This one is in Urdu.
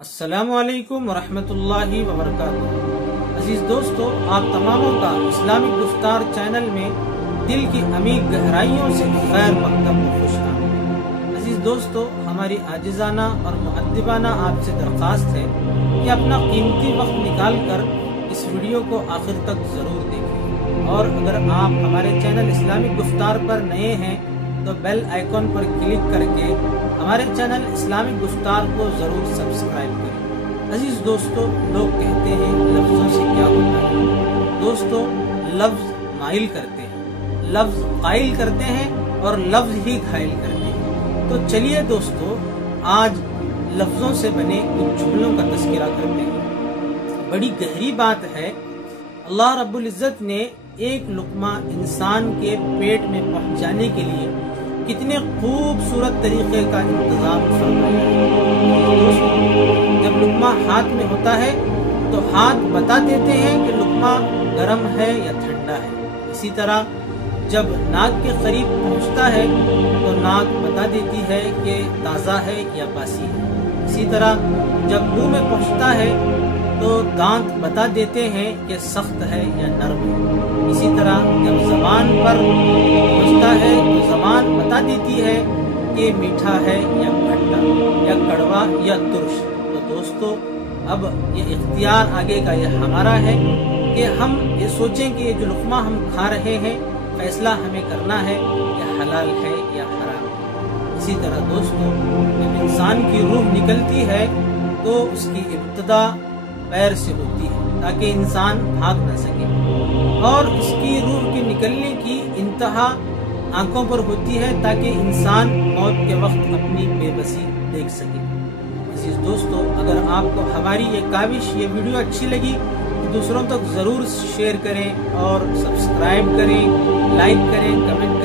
السلام علیکم ورحمۃ اللہ وبرکاتہ۔ عزیز دوستو، آپ تماموں کا اسلامک گفتار چینل میں دل کی عمیق گہرائیوں سے خیر مقدم و خوش آمدید۔ عزیز دوستو، ہماری عاجزانہ اور مؤدبانہ آپ سے درخواست ہے کہ اپنا قیمتی وقت نکال کر اس ویڈیو کو آخر تک ضرور دیکھیں، اور اگر آپ ہمارے چینل اسلامک گفتار پر نئے ہیں تو بیل آئیکن پر کلک کر کے ہمارے چینل اسلامک گفتار کو ضرور سبسکرائب کریں۔ عزیز دوستو، لوگ کہتے ہیں لفظوں سے کیا ہوتا ہے۔ دوستو، لفظ مائل کرتے ہیں، لفظ قائل کرتے ہیں اور لفظ ہی گھائل کرتے ہیں۔ تو چلیے دوستو، آج لفظوں سے بنے کچھ جملوں کا تذکرہ کرتے ہیں۔ بڑی گہری بات ہے، اللہ رب العزت نے ایک لقمہ انسان کے پیٹ میں پہنچانے کے لیے کتنے خوبصورت طریقے کا انتظام فرمایا ہے۔ جب لقمہ ہاتھ میں ہوتا ہے تو ہاتھ بتا دیتے ہیں کہ لقمہ گرم ہے یا ٹھنڈا ہے۔ اسی طرح جب ناک کے قریب پہنچتا ہے تو ناک بتا دیتی ہے کہ تازہ ہے یا باسی ہے۔ اسی طرح جب منہ میں پہنچتا ہے تو دانت بتا دیتے ہیں کہ سخت ہے یا نرم ہے۔ اسی طرح جب زبان پر پہنچتا ہے تو زبان بتا دیتی ہے کہ میٹھا ہے یا کھٹا، یا کڑوا یا ترش۔ تو دوستو، اب یہ اختیار آگے کا یہ ہمارا ہے کہ ہم یہ سوچیں کہ یہ جو لقمہ ہم کھا رہے ہیں، فیصلہ ہمیں کرنا ہے کہ حلال ہے یا حرام ہے۔ اسی طرح دوستو، جب انسان کی روح نکلتی ہے تو اس کی ابتدا پیر سے ہوتی ہے تاکہ انسان بھاگ نہ سکے، اور اس کی روح کے نکلنے کی انتہا آنکھوں پر ہوتی ہے تاکہ انسان موت کے وقت اپنی بے بسی دیکھ سکے۔ عزیز دوستو، اگر آپ کو ہماری یہ کاوش، یہ ویڈیو اچھی لگی تو دوسروں تک ضرور شیئر کریں اور سبسکرائب کریں، لائک کریں، کمنٹ